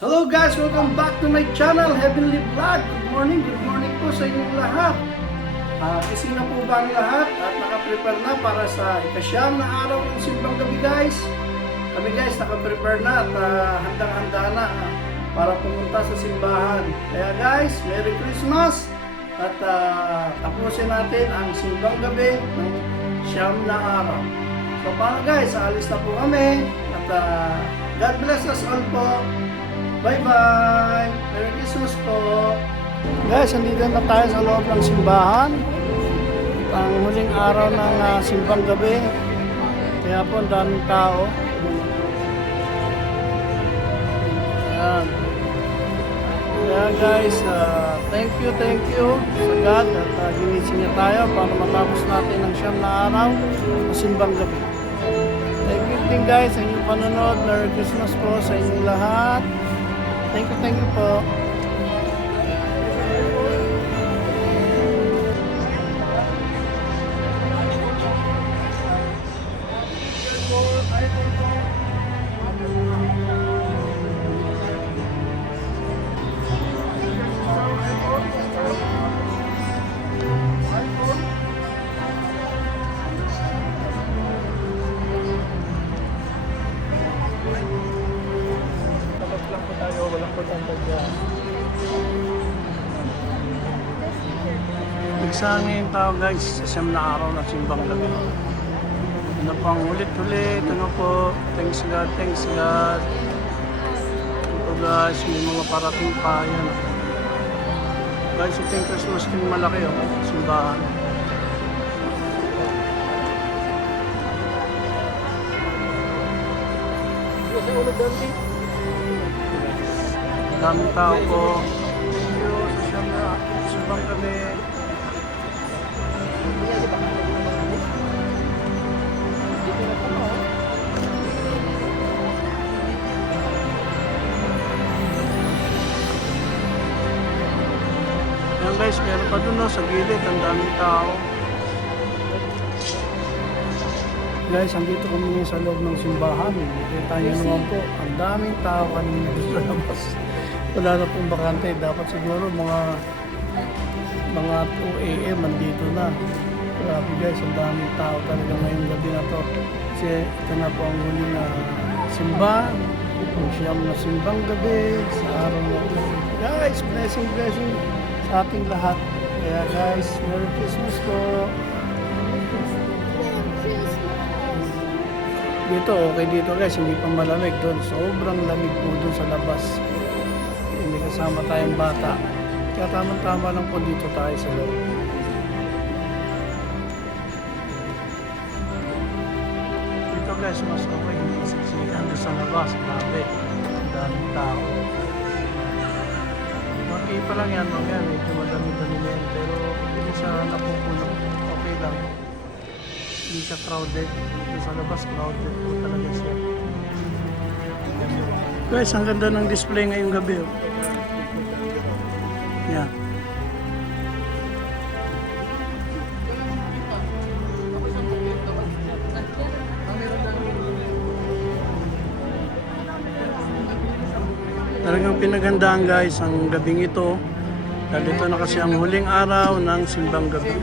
Hello guys! Welcome back to my channel, Heavenly Vlog. Good morning po sa inyong lahat. Gising na po ba ang lahat at nakaprepare na para sa ikasyam na araw ng simbang gabi guys? Kami guys nakaprepare na at handang-handa na para pumunta sa simbahan. Kaya guys, Merry Christmas! At tapusin natin ang simbang gabi ng siyam na araw. So paano guys, alis na po kami at God bless us all po. Bye-bye! Merry Christmas po! Guys, andito na tayo sa loob ng simbahan. Ang huling araw ng simbang gabi. Kaya po, ang daming tao. Ayan. Kaya guys, thank you sa God at ginising niya tayo para matapos natin ang siyam na araw ng simbang gabi. Thank you din guys sa inyong panonood. Merry Christmas po sa inyong lahat. Thank you po. Nagsangin tao guys sa siyam na araw ng simbang gabi. Ano pang ulit-ulit, ano po, thanks God. Ito guys, may mga parating pa yan. Guys, ito yung Christmas tree malaki simbahan. Daming tao po. Sa siyam na simbang gabi. Ayan guys, meron pa dun sa gilid, ang daming tao. Guys, andito kami sa loob ng simbahan. Kita nyo naman po, ang daming tao kanina sa labas. Wala na pong bakante, dapat siguro mga 2 AM andito na. Grabe guys, ang daming tao talaga ngayong gabi na to. Kasi ito na po ang huling simba. Ang siyam na simbang gabi sa araw na ito. Guys, blessing sa ating lahat. Kaya guys, Merry Christmas po. Dito, okay dito guys, hindi pa malamig doon. Sobrang lamig po doon sa labas. Hindi kasama tayong bata. Kaya tamang-tama lang po dito tayo sa loob. Dito guys, mas okay. Hindi siksikan doon sa labas. Grabe. Ang daming tao. Maki pa lang yan, mga yan. Medyo madami-dami na yan. Pero hindi siya napupuno. Okay lang. Hindi siya crowded. Dito sa labas, crowded po talaga siya. Guys, ang ganda ng display ngayong gabi. Yan. Talagang pinaghandaan guys ang gabing ito. Dahil ito na kasi ang huling araw ng simbang gabi.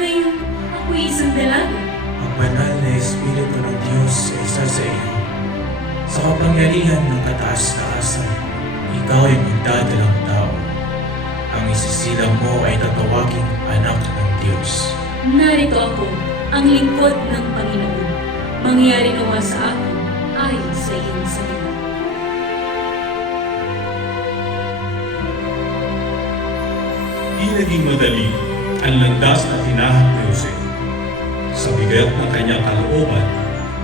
Ngayon, ako'y isang dalaga. Ang banal na Espiritu ng Diyos ay isa sa iyo. Sa kapangyarihan ng kataas-taasan, ikaw ay magdadalang tao. Ang isisilang mo ay tatawaging anak ng Diyos. Narito ako, ang lingkod ng Panginoon. Mangyari nawa sa akin ayon sa iyong salita. Di naging madali ang landas na tinahak ni Jose. Sa bigat ng kanyang kalooban,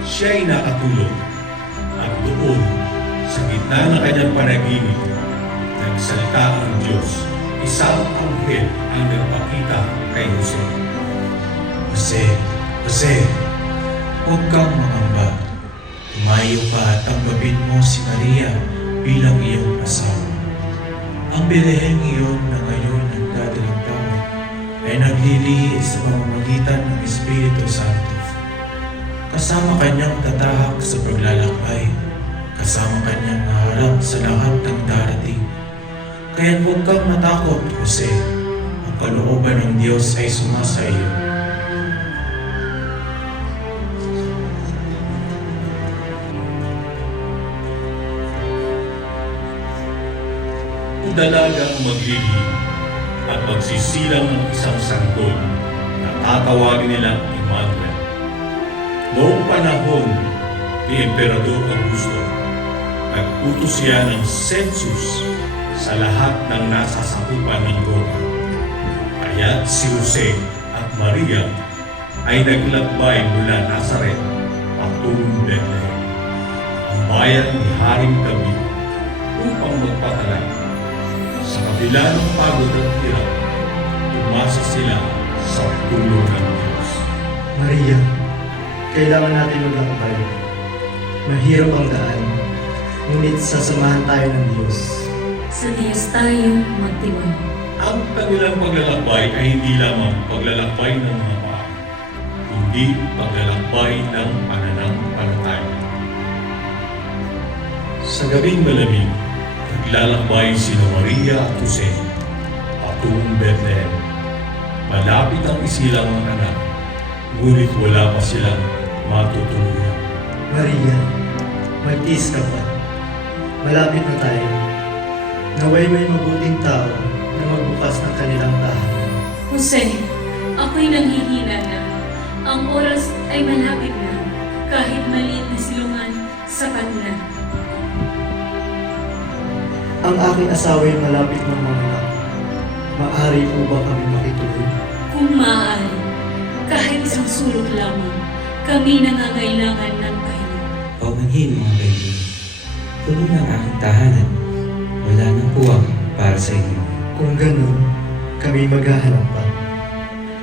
siya ay nakatulog. At doon, sa gitna ng kanyang panaginip, nagsalita ang Diyos. Isang anghel ang nagpakita kay Jose. Jose, Jose, huwag kang mangamba. Tumayo ka at tanggapin mo si Maria bilang iyong asawa. Ang Beleheng iyon na ngayon nagdadalang tao ay naglilihi sa pamamagitan ng Espiritu Santo. Kasama kanyang tatahak sa paglalakbay, kasama kanyang naharap sa lahat ng darating. Kaya huwag kang matakot, Jose. Ang kalooban ng Diyos ay sumasa iyo. Ang dalagang maglilihim at magsisilang ng isang sanggol na tatawagin nilang Emmanuel. Noong panahon ni Emperador Augusto, nag-utos siya ng census sa lahat ng nasasakupan ng Roma. Kaya si Jose at Maria ay naglakbay mula Nazaret patungong Bethlehem, ang bayan ni Haring David, upang magpatalag. Sa kabila ng pagod at hirap, umasa sila sa tulong ng Diyos. Maria, kailangan natin maglakbay. Mahirap ang daan, ngunit sasamahan tayo ng Diyos. Sa Diyos tayo magtiwala. Ang kanilang paglalakbay ay hindi lamang paglalakbay ng mga paa, kundi paglalakbay ng pananampalataya. Sa gabing malamig, naglalakbay sina Maria at Jose patungong Bethlehem. Malapit ang isilang ng anak, ngunit wala pa silang matutuluyan. Maria, magtiis ka pa. Malapit na tayo. Naway may mabuting tao na magbukas ng kanilang tahanan. Jose, ako'y nanghihina na. Ang oras ay malapit na. Kahit maliit na silungan, sapat na. Ang aking asawa ay malapit ng mga anak. Maaari po ba kami makituloy? Kung maaari, kahit isang sulok lamang, kami nangangailangan ng pahinga. Paumanhin mga kaibigan. Puno ng aking tahanan. Wala nang puwang para sa inyo. Kung ganun, kami maghahanap pa.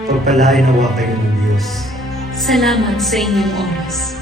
Pagpalain nawa kayo ng Diyos. Salamat sa inyong oras.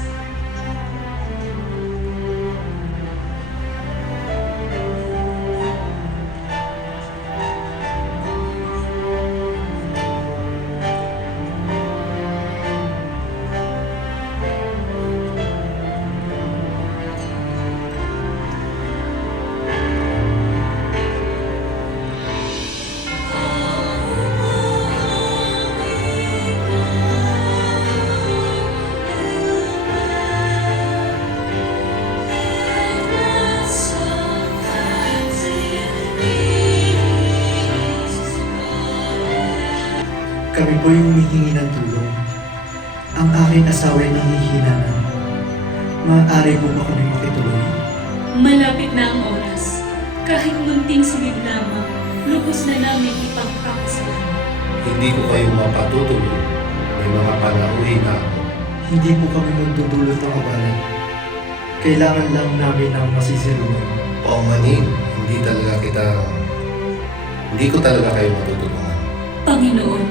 Kami po'y humihingi ng tulong. Ang aking asawa ay nanghihina na. Maaari po ba kami makituloy? Malapit na ang oras. Kahit munting silid lamang, lubos na namin ipagkakasalanan. Hindi ko kayo mapatutuloy. May mga panauhin na ako. Hindi po kami magdudulot ng abala. Kailangan lang namin ang masisilungan. Paumanin, hindi ko talaga kayo matutulungan. Panginoon,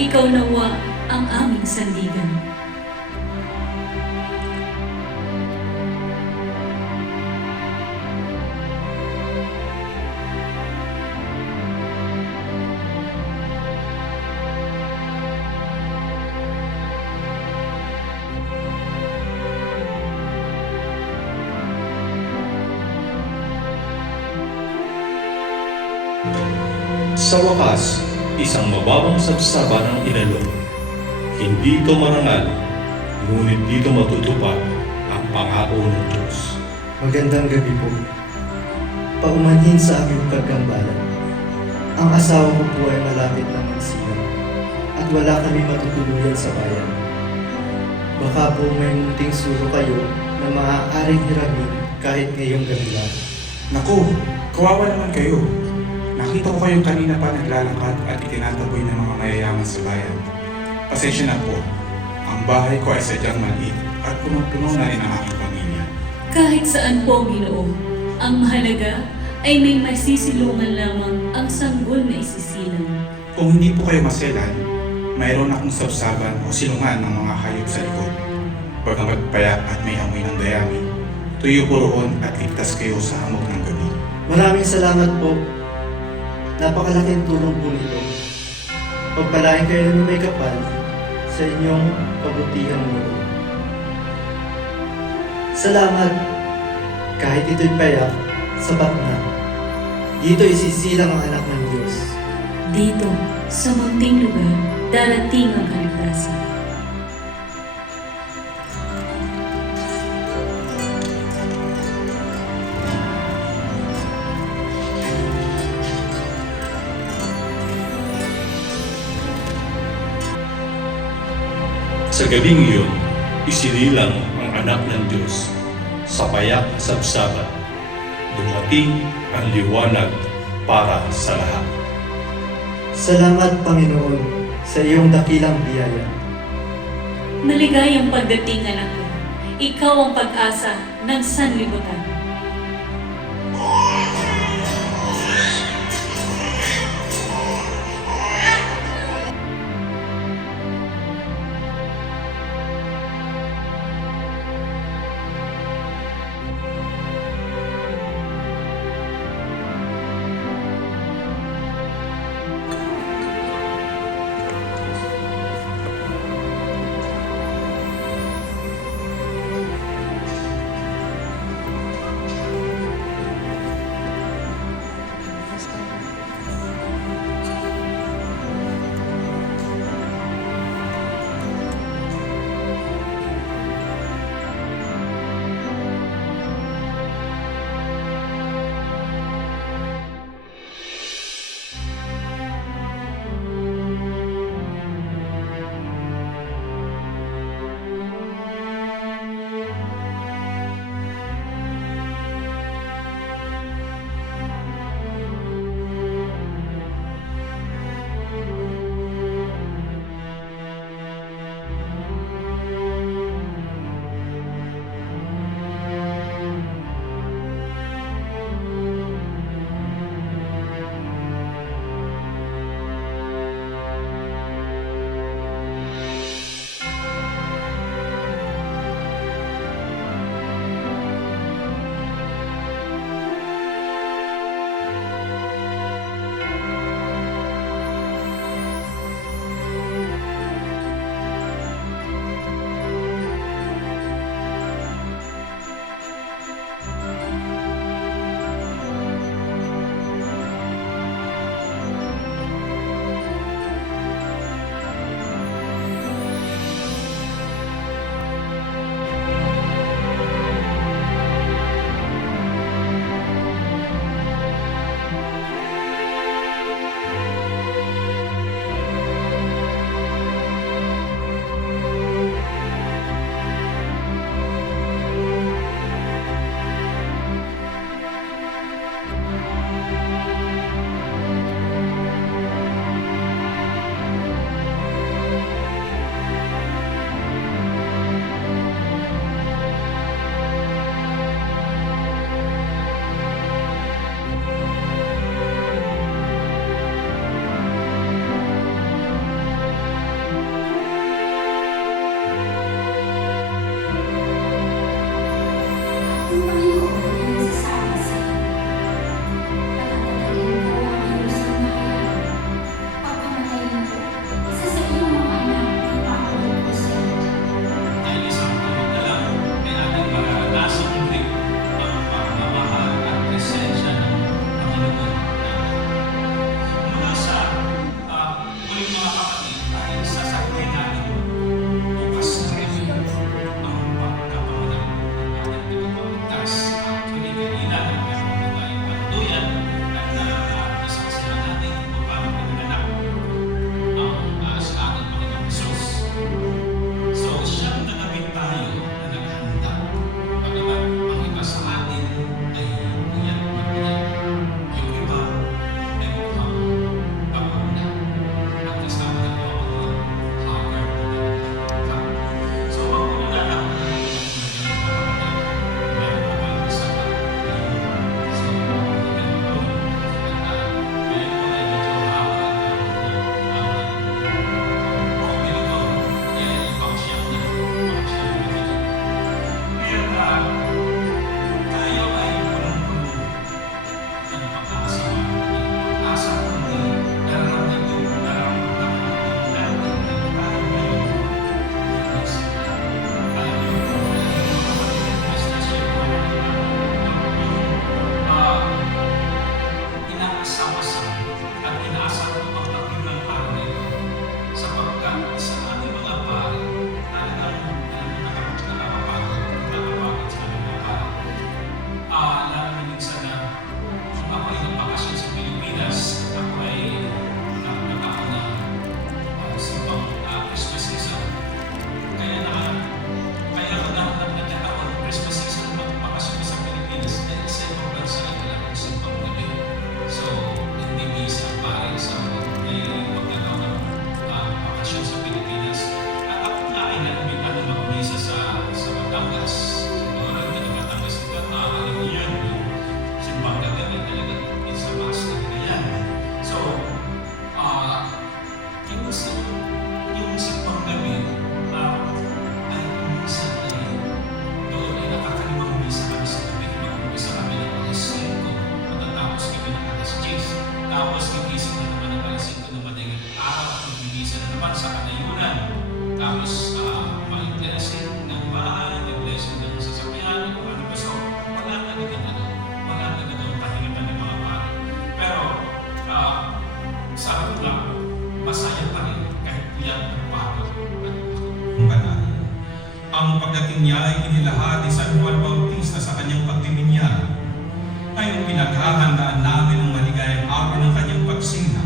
ikaw nawa ang aming sandigan. Sa wakas, isang mababang sabsaba ng inalok. Hindi ito marangal, ngunit dito matutupad ang pangako ng Diyos. Magandang gabi po. paumanhin sa aming paggambalan. Ang asawa ko po ay malapit na magsilang at wala kami matutuluyan sa bayan. Baka po may munting sulo kayo na maaaring hiramin kahit ngayong gabi lang. Naku, kawawa naman kayo. Nakita ko kayong kanina pa naglalakad at itinataboy ng mga mayayaman sa bayan. Pasensya na po. Ang bahay ko ay sadyang maliit at punong-puno na rin ang aking pamilya. Kahit saan po, Ginoo, ang mahalaga ay may masisilungan lamang ang sanggol na isisilang. Kung hindi po kayo maselan, mayroon akong sabsaban o silungan ng mga hayop sa likod. Bagamat payak at may amoy ng dayami, tuyo po roon at ligtas kayo sa hamog ng gabi. Maraming salamat po. Napakalaking tulong po nito. Pagpalain kayo ng may kapal sa inyong kabutihan mo. Salamat. Kahit ito'y payak, sapat na. Dito isisilang ang anak ng Diyos. Dito, sa munting lugar, darating ang kaligtasan. Sa gabing iyon, isinilang ang anak ng Diyos sa payak na sabsabat. Dumating ang liwanag para sa lahat. Salamat, Panginoon, sa iyong dakilang biyaya. Maligayang pagdating, anak ko. Ikaw ang pag-asa ng sanlibutan. pagdating niya ay inilahad ni San Juan Bautista sa kanyang pagbibinyag. Ngayong pinaghahandaan namin ang maligayang araw ng kanyang pagsina,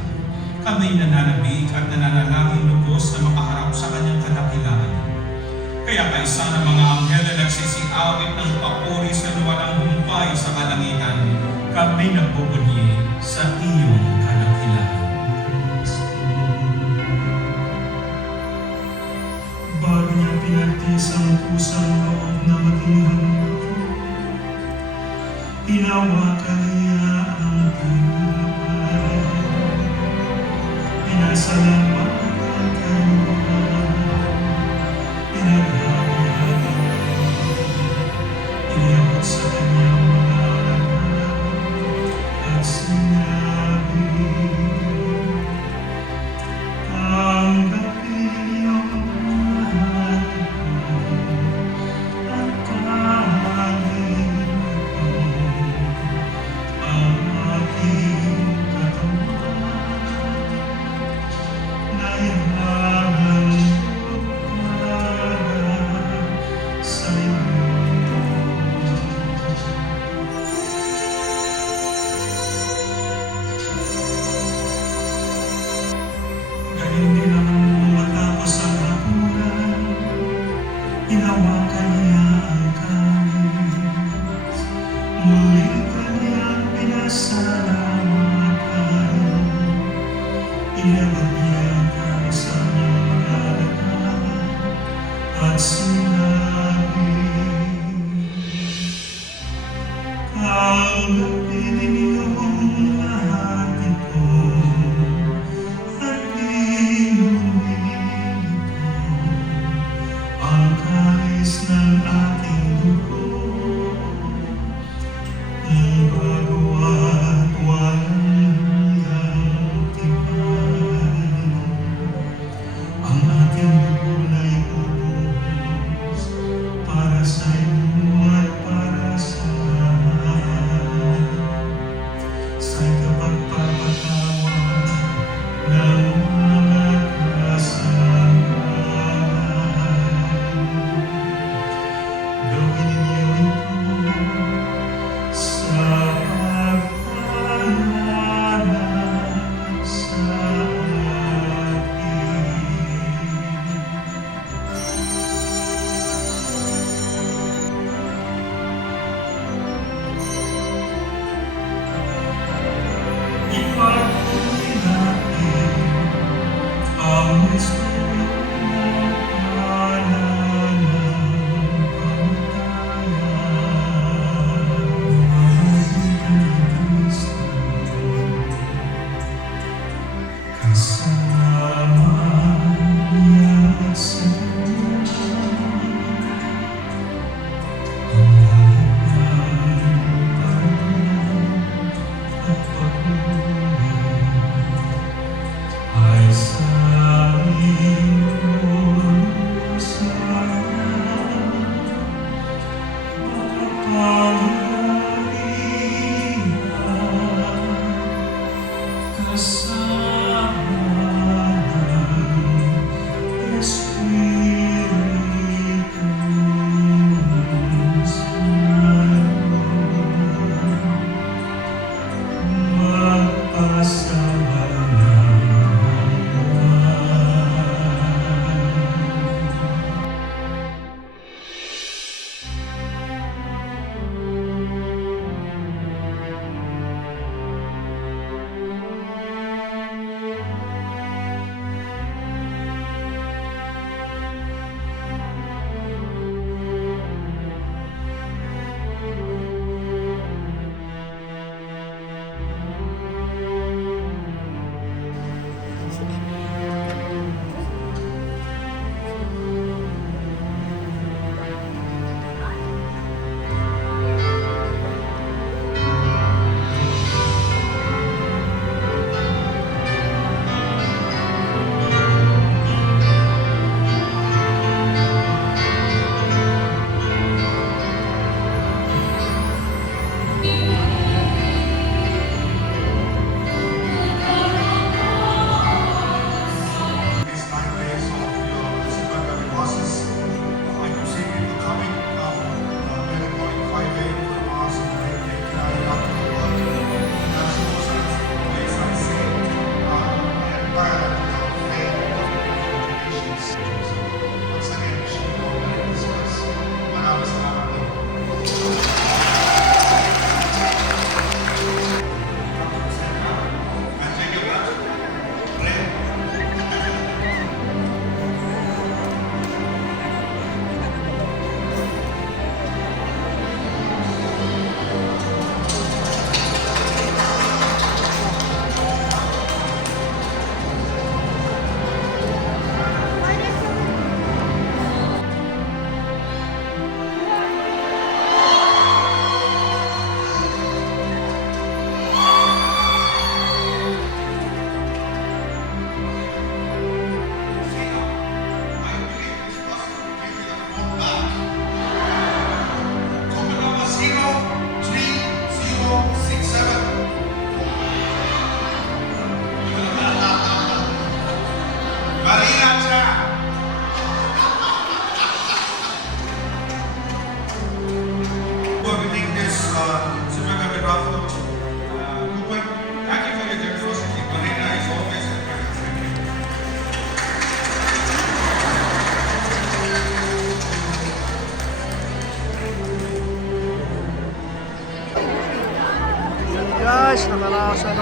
kami nananabik at nananalangin lubos na makaharap sa kanyang kadakilaan. Kaya kaisa ng mga anghel na nagsisiawit ng papuri sa walang humpay sa kalangitan, kami nagbubunyi sa iyong kadakilaan. Bago niya pinagtis ang pusang loob na maging hanggang, hinawakan niya ang tinapay, pinasalamatan ang kaluhan, pinaghahagan, iniyabot sa kanyang mga anak at sinabi, tanggapin niyong lahat at kahanin ito ang aking katawan na ihahandog para sa inyo. Gayon din ang matapos ang hapunan, hinawakan niya ang kanis, muli kanyang pinasalamatan, inabot niya ang kanis sa kanyang mga anak at sinabi, tanggapin ninyong lahat ito at inumin ito, ang kalis ng aking dugo, ng bago at walang hanggang tibay. Ang aking dugo na ibubuhos para sa inyo at para sa lahat, sa ikapagpapatawa ng mga kasalanan. Gawin ninyo ito sa pagpaalala sa akin. Ipagpatuloy natin ang misteryo ng pananampalataya. Kasama niya sa ang lahat ng pagod at pag-uwi ay sa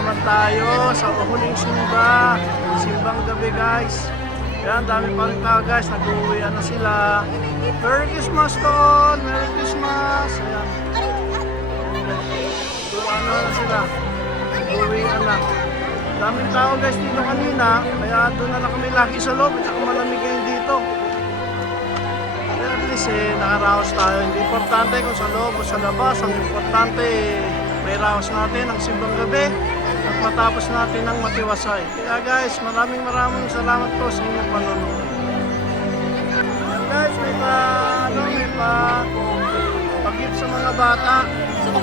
naman tayo sa huling simbang gabi guys. Yan, dami pa rin tao guys, nag-uwian na sila. Merry Christmas Tol! Merry Christmas! Ayan. Ano na sila? Uwian na. Daming tao guys dito kanina, kaya doon na kami lagi sa loob at saka malamig ngayon dito. Kaya at least nakaraos tayo. Hindi importante kung sa loob o sa labas. Ang importante may raos natin ang simbang gabi at matapos natin ang matiwasay. Kaya guys, maraming salamat po sa inyong panonood. Ayan guys, may pag-gift sa mga bata. Ayan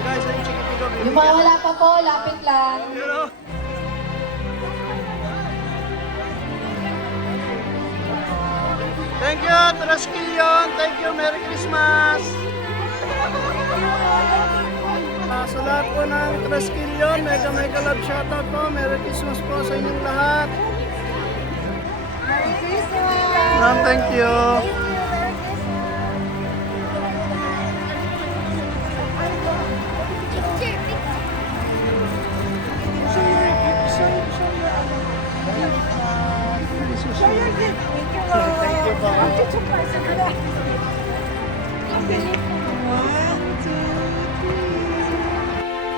guys, yung chikitigo. Yung mga wala pa po, lapit lang. Thank you, Traskillion. Thank you, Merry Christmas. Sa lahat po ng Traskillion, mega love shoutout po. Merry Christmas po sa inyong lahat. Merry Christmas! Thank you.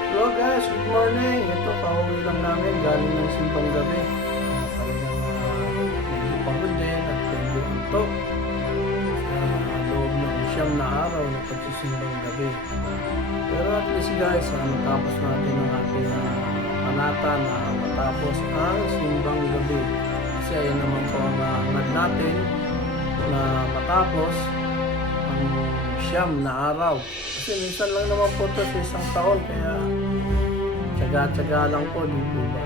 Hello guys, good morning. Ito, pauwi lang namin galing ng simbang gabi. Talagang medyo pagod din at medyo antok sa loob ng siyam na araw na pagsisimbang gabi. Pero at least guys, natapos natin ang ating panata na matapos ang simbang gabi. Kasi ayun naman po ang hangad natin na matapos ang siyam na araw. Kasi minsan lang naman po ito sa isang taon, kaya tsaga-tsaga lang po, di po ba?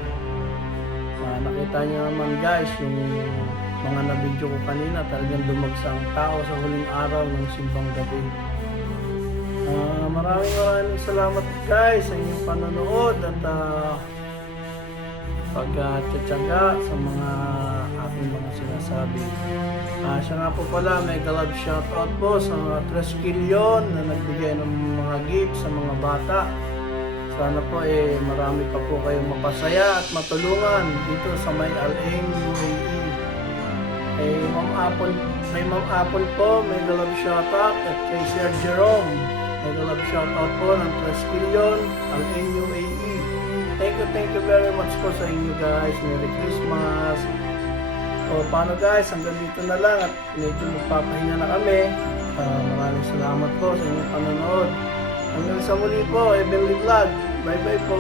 Nakita niyo naman guys, yung mga na-video ko kanina, talagang dumagsang tao sa huling araw ng simbang gabi. Maraming salamat guys sa inyong panonood at pagtsatsaga sa mga aking mga sinasabi. Siya nga po pala, mega love shoutout po sa mga Traskillion na nagbigay ng mga gift sa mga bata. Sana po marami pa po kayong mapasaya at matulungan dito sa may Al-Ain, UAE. May Ma'am Apple po, mega love shoutout, at kay Sir Jerome, mega love shoutout po ng Traskillion, Al-Ain, UAE. Thank you very much po sa inyo guys. Merry Christmas. O paano guys, hanggang dito na lang at medyo magpapahinga na kami. Maraming salamat po sa inyong panonood. Hanggang sa muli po, Heavenly Vlog. Bye bye po.